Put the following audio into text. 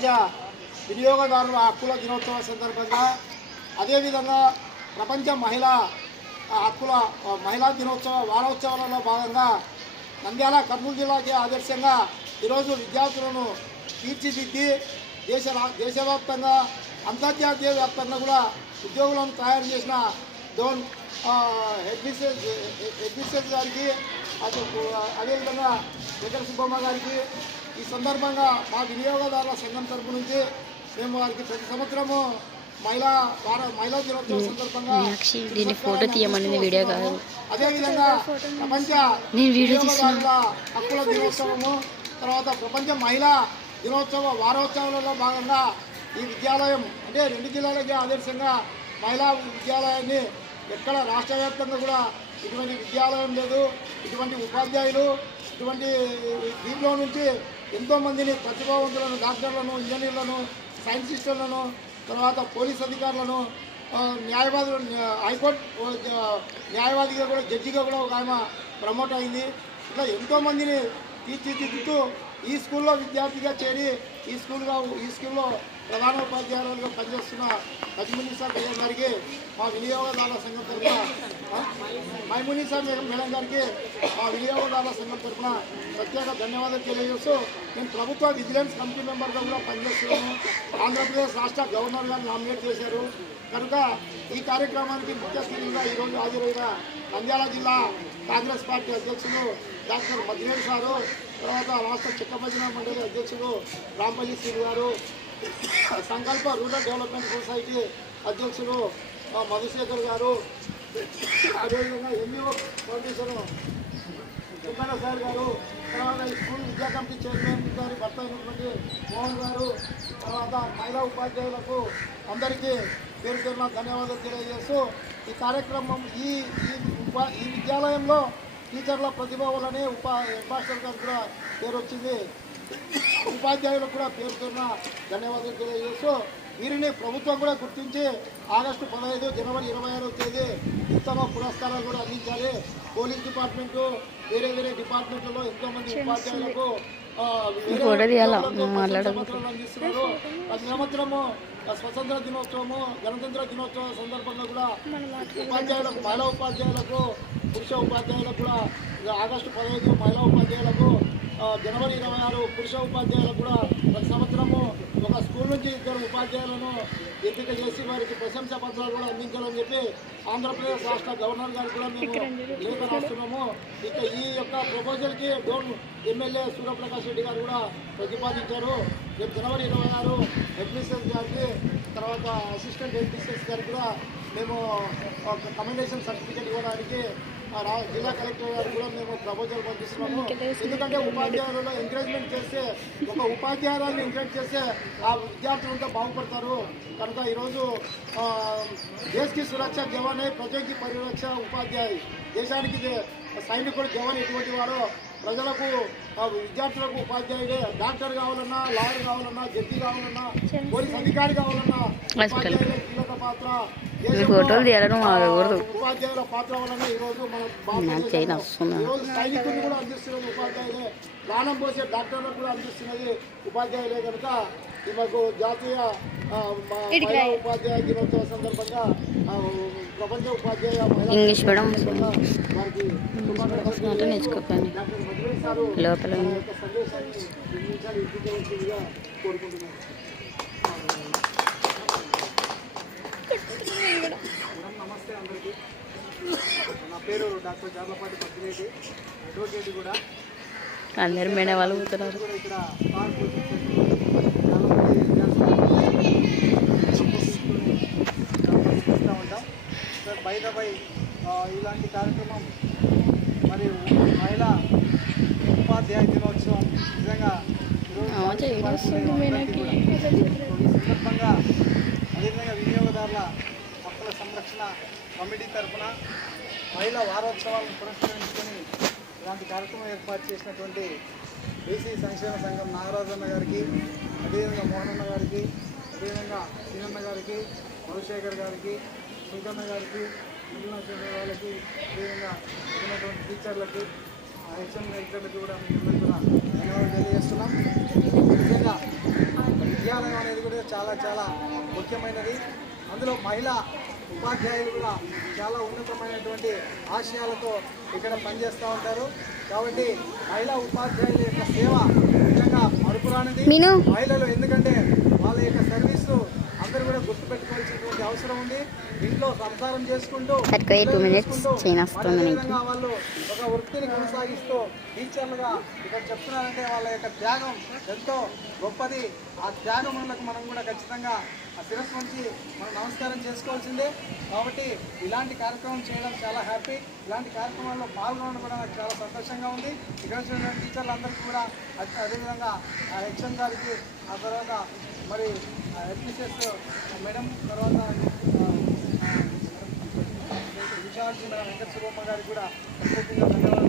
ప్రపంచ వినియోగదారుల హక్కుల దినోత్సవం సందర్భంగా, అదేవిధంగా ప్రపంచ మహిళా దినోత్సవ వారోత్సవాలలో భాగంగా నంద్యాల కర్నూలు జిల్లాకి ఆదర్శంగా ఈరోజు విద్యార్థులను తీర్చిదిద్ది దేశవ్యాప్తంగా అంతర్జాతీయ వ్యాప్తంగా కూడా ఉద్యోగులను తయారు చేసిన డోన్ హెడ్ మిస్సెస్ గారికి, అదేవిధంగా వెంకట సుబ్బమ్మ గారికి ఈ సందర్భంగా మా వినియోగదారుల సంఘం తరపు నుంచి మేము వారికి ప్రతి సంవత్సరము మహిళా దినోత్సవం సందర్భంగా దీన్ని ఫోటో తీయమని వీడియో కాదు. అదేవిధంగా ప్రపంచ వినియోగదారుల హక్కుల దినోత్సవము, తర్వాత ప్రపంచ మహిళా దినోత్సవ వారోత్సవాలలో భాగంగా ఈ విద్యాలయం అంటే 2 జిల్లాలకే ఆదర్శంగా మహిళా విద్యాలయాన్ని ఎక్కడ రాష్ట్ర వ్యాప్తంగా కూడా ఇటువంటి విద్యాలయం లేదు. ఇటువంటి ఉపాధ్యాయులు ఇటువంటి దీంట్లో నుంచి ఎంతోమందిని ప్రతిభావంతులను, డాక్టర్లను, ఇంజనీర్లను, సైంటిస్టులను, తర్వాత పోలీస్ అధికారులను, న్యాయవాదులు, హైకోర్టు న్యాయవాదిగా కూడా, జడ్జిగా కూడా ఒక ఆమె ప్రమోట్ అయింది. ఇట్లా ఎంతోమందిని తీర్చిదిద్దుతూ ఈ స్కూల్లో విద్యార్థిగా చేరి ఈ స్కూల్లో ప్రధాన ఉపాధ్యాయులుగా పనిచేస్తున్న మైమునిసా బేగం గారికి మా వినియోగదారుల సంఘం తరఫున మైమునిసా మేడం గారికి మా వినియోగదారుల సంఘం తరఫున ప్రత్యేక ధన్యవాదాలు తెలియజేస్తూ, నేను ప్రభుత్వ విజిలెన్స్ కమిటీ మెంబర్గా కూడా పనిచేస్తున్నాను. ఆంధ్రప్రదేశ్ రాష్ట్ర గవర్నర్ గారు నామినేట్ చేశారు కనుక ఈ కార్యక్రమానికి ముఖ్య అతిథిగా ఈరోజు హాజరైన నంద్యాల జిల్లా కాంగ్రెస్ పార్టీ అధ్యక్షులు డాక్టర్ మద్రేడ్ సారు, తర్వాత రాష్ట్ర చెక్కభజన మండలి అధ్యక్షులు రాంపల్లి శ్రీ గారు, సంకల్ప రూరల్ డెవలప్మెంట్ సొసైటీ అధ్యక్షులు మధుశేఖర్ గారు, అదేవిధంగా ఎంఈఓ ఫౌండేషన్ సుబ్బన్న సార్ గారు, తర్వాత ఈ స్కూల్ విద్యా కమిటీ చైర్మన్ గారి భర్త అయినటువంటి మోహన్ గారు, తర్వాత మహిళా ఉపాధ్యాయులకు అందరికీ పేరు పేరున ధన్యవాదాలు తెలియజేస్తూ ఈ కార్యక్రమం ఈ విద్యాలయంలో టీచర్ల ప్రతిభ వల్లనే హెడ్ మాస్టర్ గారు కూడా పేరు వచ్చింది. ఉపాధ్యాయులకు కూడా పేరు పేరున ధన్యవాదాలు తెలియజేస్తూ వీరిని ప్రభుత్వం కూడా గుర్తించి ఆగస్టు 15 జనవరి 26వ తేదీ ఉత్తమ పురస్కారాలు కూడా అందించాలి. పోలీస్ డిపార్ట్మెంటు, వేరే డిపార్ట్మెంట్లలో ఎంతోమంది ఉపాధ్యాయులకు అందిస్తున్నారు. ప్రతి సంవత్సరము స్వతంత్ర దినోత్సవము, గణతంత్ర దినోత్సవం సందర్భంగా కూడా ఉపాధ్యాయులకు, మహిళా ఉపాధ్యాయులకు, పురుష ఉపాధ్యాయులకు కూడా ఆగస్టు 15 మహిళా ఉపాధ్యాయులకు, జనవరి 26 పురుష ఉపాధ్యాయులకు కూడా ప్రతి సంవత్సరము ఒక స్కూల్ నుంచి 2 ఉపాధ్యాయులను ఎంపిక చేసి వారికి ప్రశంసా పత్రాలు కూడా అందించాలని చెప్పి ఆంధ్రప్రదేశ్ రాష్ట్ర గవర్నర్ గారు కూడా మేము లేఖ రాస్తున్నాము. ఇక ఈ యొక్క ప్రపోజల్కి డోన్ ఎమ్మెల్యే సూర్యప్రకాష్ రెడ్డి గారు కూడా ప్రతిపాదించారు. రేపు జనవరి 26 హెడ్ మిస్సెస్ గారికి, తర్వాత అసిస్టెంట్ హెడ్ మిస్సెస్ గారికి కూడా మేము కమెండేషన్ సర్టిఫికేట్ ఇవ్వడానికి జిల్లా కలెక్టర్ గారు కూడా మేము ప్రపోజల్ పంపిస్తున్నాము. ఎందుకంటే ఉపాధ్యాయులలో ఎంకరేజ్మెంట్ చేస్తే, ఒక ఉపాధ్యాయురాలను ఎంకరేజ్ చేస్తే ఆ విద్యార్థులంతా బాగుపడతారు. కనుక ఈరోజు దేశకి సురక్ష జవానే ప్రజకి పరిరక్ష ఉపాధ్యాయు, దేశానికి సైనికుడు జవాన్ ఎటువంటి వారో ప్రజలకు, విద్యార్థులకు ఉపాధ్యాయుడే. డాక్టర్ కావాలన్నా, లాయర్ కావాలన్నా, జడ్జి కావాలన్నా, పోలీస్ అధికారి కావాలన్నా ఉపాధ్యాయులే కీలక పాత్ర. ఉపాధ్యాయుల పాత్ర వలన ఈరోజు మన ఈరోజు సైనికులు కూడా అందిస్తున్నది ఉపాధ్యాయులే, ప్రాణం పోసే డాక్టర్లకు కూడా అందిస్తున్నది ఉపాధ్యాయులే. కనుక మాకు జాతీయ ఉపాధ్యాయ దినోత్సవ సందర్భంగా ప్రపంచ ఉపాధ్యాయ ఇంగ్లీష్ మీడియం నేర్చుకోకండి లోపల సందేశాన్ని కోరుకుంటున్నాను. నమస్తే అందరికీ. నా పేరు డాక్టర్ జార్లపాటి పద్మిరెడ్డి, అడ్వకేట్ కూడా. అందరు మేడం వాళ్ళు పోతున్నారు. ఇక్కడ ఉంటాం. బై ద బై ఇలాంటి కార్యక్రమం మరియు మహిళా ఉపాధ్యాయ దినోత్సవం నిజంగా సందర్భంగా అదేవిధంగా వినియోగదారుల హక్కుల సంరక్షణ కమిటీ తరఫున మహిళా వారోత్సవాలను పురస్కరించుకొని ఇలాంటి కార్యక్రమం ఏర్పాటు చేసినటువంటి బీసీ సంక్షేమ సంఘం నాగరాజన్న గారికి, అదేవిధంగా మోహనన్న గారికి, అదేవిధంగా సీనన్న గారికి, మధుశేఖర్ గారికి, సుంకన్న గారికి, మిగిలిన వాళ్ళకి, అదేవిధంగా మిగిలినటువంటి టీచర్లకి, హెచ్ఎం వెంకటరెడ్డి కూడా మేము కూడా ధన్యవాదాలు తెలియజేస్తున్నాం. నిజంగా విద్యాలయం అనేది కూడా చాలా చాలా ముఖ్యమైనది. అందులో మహిళా ఉపాధ్యాయులు కూడా చాలా ఉన్నతమైనటువంటి ఆశయాలతో ఇక్కడ పనిచేస్తూ ఉంటారు. కాబట్టి మహిళా ఉపాధ్యాయుల యొక్క సేవ నిజంగా మరుపురానిది. మహిళలు ఎందుకంటే వాళ్ళ యొక్క సర్వీసు అందరూ కూడా గుర్తుపెట్టుకోవాల్సినటువంటి అవసరం ఉంది. ఇంట్లో సంసారం చేసుకుంటూ అదేవిధంగా వాళ్ళు ఒక వృత్తిని కొనసాగిస్తూ టీచర్లుగా ఇక్కడ చెప్తున్నారంటే వాళ్ళ యొక్క త్యాగం ఎంతో గొప్పది. ఆ త్యాగములకు మనం కూడా ఖచ్చితంగా ఆ శిరస్సు నుంచి మనం నమస్కారం చేసుకోవాల్సిందే. కాబట్టి ఇలాంటి కార్యక్రమం చేయడం చాలా హ్యాపీ. ఇలాంటి కార్యక్రమాల్లో పాల్గొనడం కూడా నాకు చాలా సంతోషంగా ఉంది. ఇక్కడ వచ్చిన టీచర్లందరికీ కూడా అదేవిధంగా ఆ హెచ్ఎం గారికి, ఆ తర్వాత మరి హెడ్మిస్ట్రెస్ మేడం, తర్వాత విశాఖ మేడం వెంకట సుబ్బమ్మ గారికి కూడా ప్రత్యేకంగా ధన్యవాదాలు.